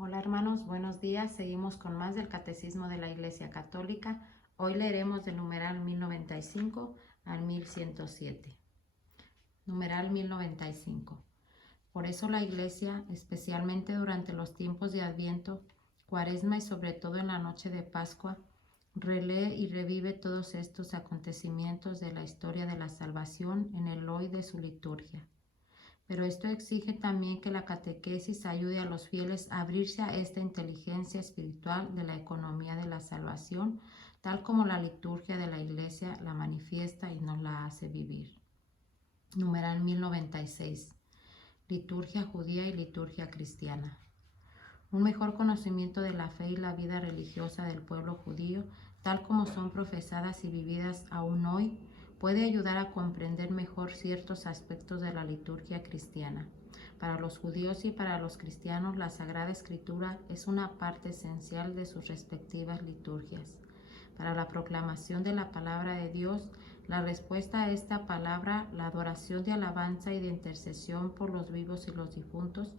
Hola hermanos, buenos días. Seguimos con más del Catecismo de la Iglesia Católica. Hoy leeremos del numeral 1095 al 1107. Numeral 1095. Por eso la Iglesia, especialmente durante los tiempos de Adviento, Cuaresma y sobre todo en la noche de Pascua, relee y revive todos estos acontecimientos de la historia de la salvación en el hoy de su liturgia. Pero esto exige también que la catequesis ayude a los fieles a abrirse a esta inteligencia espiritual de la economía de la salvación, tal como la liturgia de la Iglesia la manifiesta y nos la hace vivir. Numeral 1096. Liturgia judía y liturgia cristiana. Un mejor conocimiento de la fe y la vida religiosa del pueblo judío, tal como son profesadas y vividas aún hoy, puede ayudar a comprender mejor ciertos aspectos de la liturgia cristiana. Para los judíos y para los cristianos, la Sagrada Escritura es una parte esencial de sus respectivas liturgias. Para la proclamación de la palabra de Dios, la respuesta a esta palabra, la adoración de alabanza y de intercesión por los vivos y los difuntos,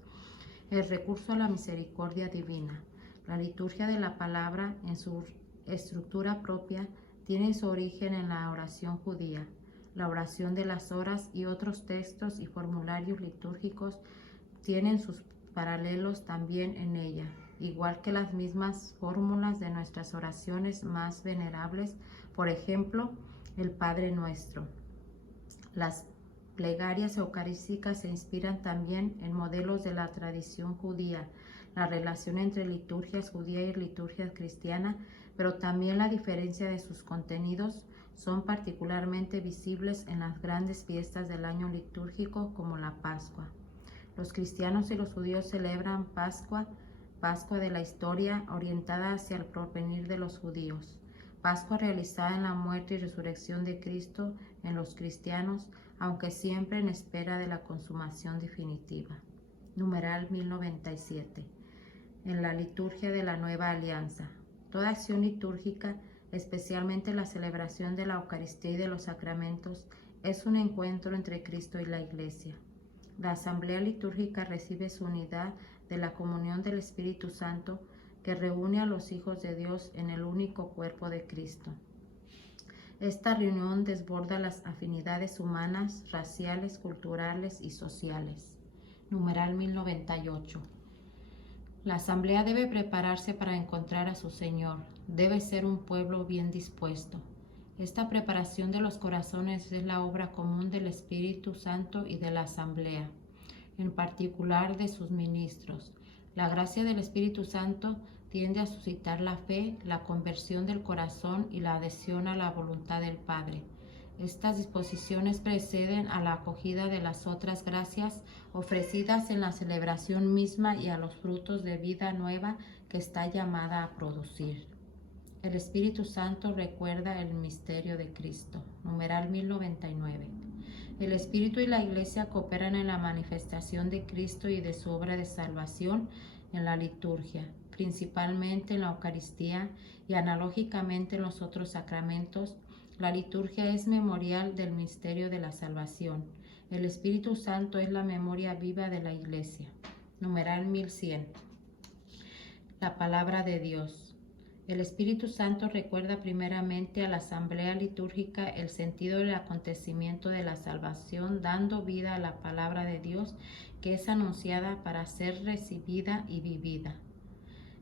el recurso a la misericordia divina. La liturgia de la palabra, en su estructura propia, tiene su origen en la oración judía. La oración de las horas y otros textos y formularios litúrgicos tienen sus paralelos también en ella, igual que las mismas fórmulas de nuestras oraciones más venerables, por ejemplo, el Padre Nuestro. Las plegarias eucarísticas se inspiran también en modelos de la tradición judía, la relación entre liturgias judía y liturgia cristiana, pero también la diferencia de sus contenidos son particularmente visibles en las grandes fiestas del año litúrgico como la Pascua. Los cristianos y los judíos celebran Pascua de la historia orientada hacia el porvenir de los judíos. Pascua realizada en la muerte y resurrección de Cristo en los cristianos, aunque siempre en espera de la consumación definitiva. Numeral 1097. En la liturgia de la Nueva Alianza. Toda acción litúrgica, especialmente la celebración de la Eucaristía y de los sacramentos, es un encuentro entre Cristo y la Iglesia. La asamblea litúrgica recibe su unidad de la comunión del Espíritu Santo, que reúne a los hijos de Dios en el único cuerpo de Cristo. Esta reunión desborda las afinidades humanas, raciales, culturales y sociales. Numeral 1098. La asamblea debe prepararse para encontrar a su Señor. Debe ser un pueblo bien dispuesto. Esta preparación de los corazones es la obra común del Espíritu Santo y de la asamblea, en particular de sus ministros. La gracia del Espíritu Santo tiende a suscitar la fe, la conversión del corazón y la adhesión a la voluntad del Padre. Estas disposiciones preceden a la acogida de las otras gracias ofrecidas en la celebración misma y a los frutos de vida nueva que está llamada a producir. El Espíritu Santo recuerda el misterio de Cristo. Numeral 1099. El Espíritu y la Iglesia cooperan en la manifestación de Cristo y de su obra de salvación en la liturgia, principalmente en la Eucaristía y analógicamente en los otros sacramentos. La liturgia es memorial del misterio de la salvación. El Espíritu Santo es la memoria viva de la Iglesia. Numeral 1100. La palabra de Dios. El Espíritu Santo recuerda primeramente a la asamblea litúrgica el sentido del acontecimiento de la salvación, dando vida a la palabra de Dios que es anunciada para ser recibida y vivida.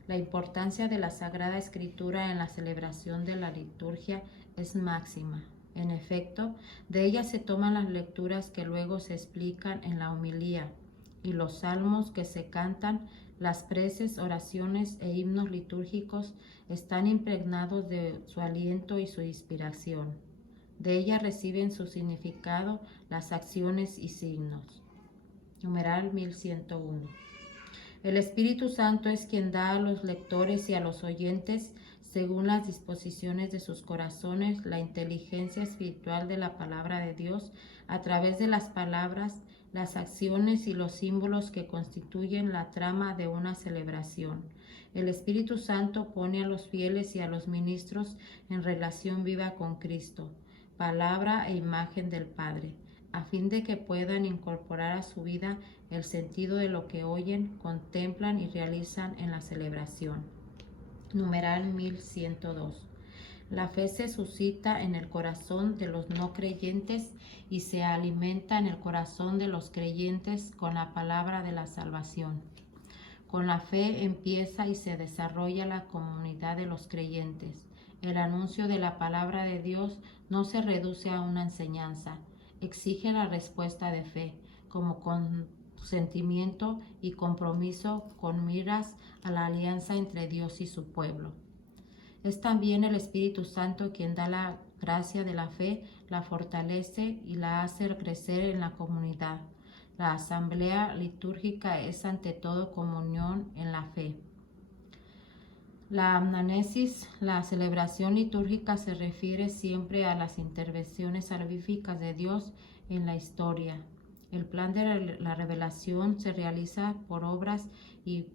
La importancia de la Sagrada Escritura en la celebración de la liturgia es máxima. En efecto, de ella se toman las lecturas que luego se explican en la homilía y los salmos que se cantan. Las preces, oraciones e himnos litúrgicos están impregnados de su aliento y su inspiración. De ella reciben su significado las acciones y signos. Numeral 1101. El Espíritu Santo es quien da a los lectores y a los oyentes, según las disposiciones de sus corazones, la inteligencia espiritual de la palabra de Dios a través de las palabras, las acciones y los símbolos que constituyen la trama de una celebración. El Espíritu Santo pone a los fieles y a los ministros en relación viva con Cristo, palabra e imagen del Padre, a fin de que puedan incorporar a su vida el sentido de lo que oyen, contemplan y realizan en la celebración. Numeral 1102. La fe se suscita en el corazón de los no creyentes y se alimenta en el corazón de los creyentes con la palabra de la salvación. Con la fe empieza y se desarrolla la comunidad de los creyentes. El anuncio de la palabra de Dios no se reduce a una enseñanza, exige la respuesta de fe, como consentimiento y compromiso con miras a la alianza entre Dios y su pueblo. Es también el Espíritu Santo quien da la gracia de la fe, la fortalece y la hace crecer en la comunidad. La asamblea litúrgica es ante todo comunión en la fe. La anamnesis, la celebración litúrgica, se refiere siempre a las intervenciones salvíficas de Dios en la historia. El plan de la revelación se realiza por obras y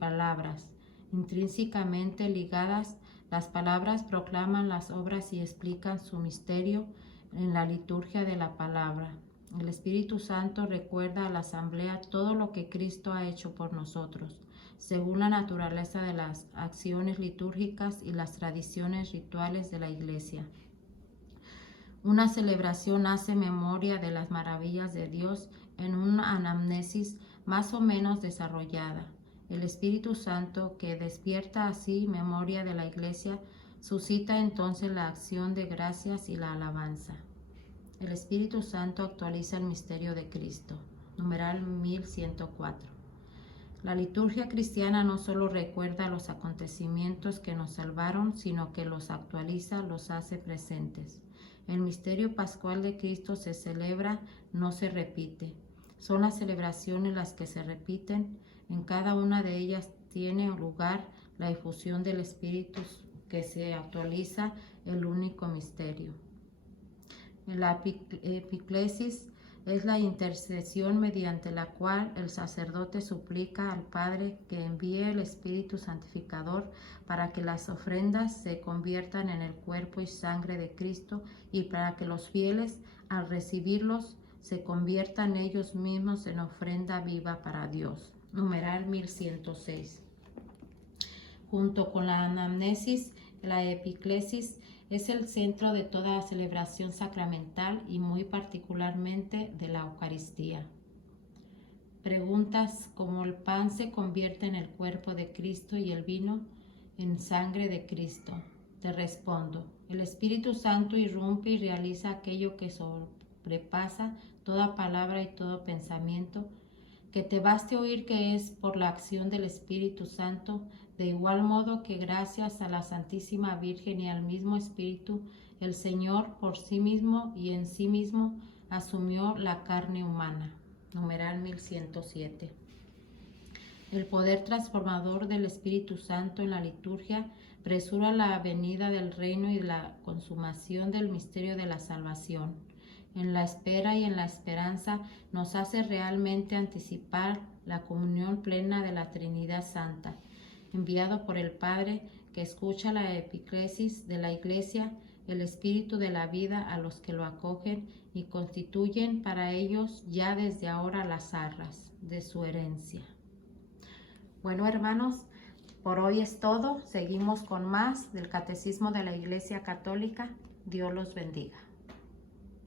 palabras intrínsecamente ligadas. Las palabras proclaman las obras y explican su misterio en la liturgia de la palabra. El Espíritu Santo recuerda a la asamblea todo lo que Cristo ha hecho por nosotros, según la naturaleza de las acciones litúrgicas y las tradiciones rituales de la Iglesia. Una celebración hace memoria de las maravillas de Dios en una anamnesis más o menos desarrollada. El Espíritu Santo, que despierta así memoria de la Iglesia, suscita entonces la acción de gracias y la alabanza. El Espíritu Santo actualiza el misterio de Cristo. Numeral 1104. La liturgia cristiana no solo recuerda los acontecimientos que nos salvaron, sino que los actualiza, los hace presentes. El misterio pascual de Cristo se celebra, no se repite. Son las celebraciones las que se repiten. En cada una de ellas tiene lugar la efusión del Espíritu que se actualiza el único misterio. La epiclesis es la intercesión mediante la cual el sacerdote suplica al Padre que envíe el Espíritu Santificador para que las ofrendas se conviertan en el cuerpo y sangre de Cristo y para que los fieles, al recibirlos, se conviertan ellos mismos en ofrenda viva para Dios. Numeral 1106. Junto con la anamnesis, la epiclesis es el centro de toda celebración sacramental y muy particularmente de la Eucaristía. Preguntas: ¿cómo el pan se convierte en el cuerpo de Cristo y el vino en sangre de Cristo? Te respondo: el Espíritu Santo irrumpe y realiza aquello que sobrepasa toda palabra y todo pensamiento, que te baste oír que es por la acción del Espíritu Santo, de igual modo que gracias a la Santísima Virgen y al mismo Espíritu, el Señor por sí mismo y en sí mismo asumió la carne humana. Numeral 1107. El poder transformador del Espíritu Santo en la liturgia presura la venida del reino y la consumación del misterio de la salvación. En la espera y en la esperanza nos hace realmente anticipar la comunión plena de la Trinidad Santa, enviado por el Padre, que escucha la epiclesis de la Iglesia, el Espíritu de la vida a los que lo acogen y constituyen para ellos ya desde ahora las arras de su herencia. Bueno, hermanos, por hoy es todo. Seguimos con más del Catecismo de la Iglesia Católica. Dios los bendiga.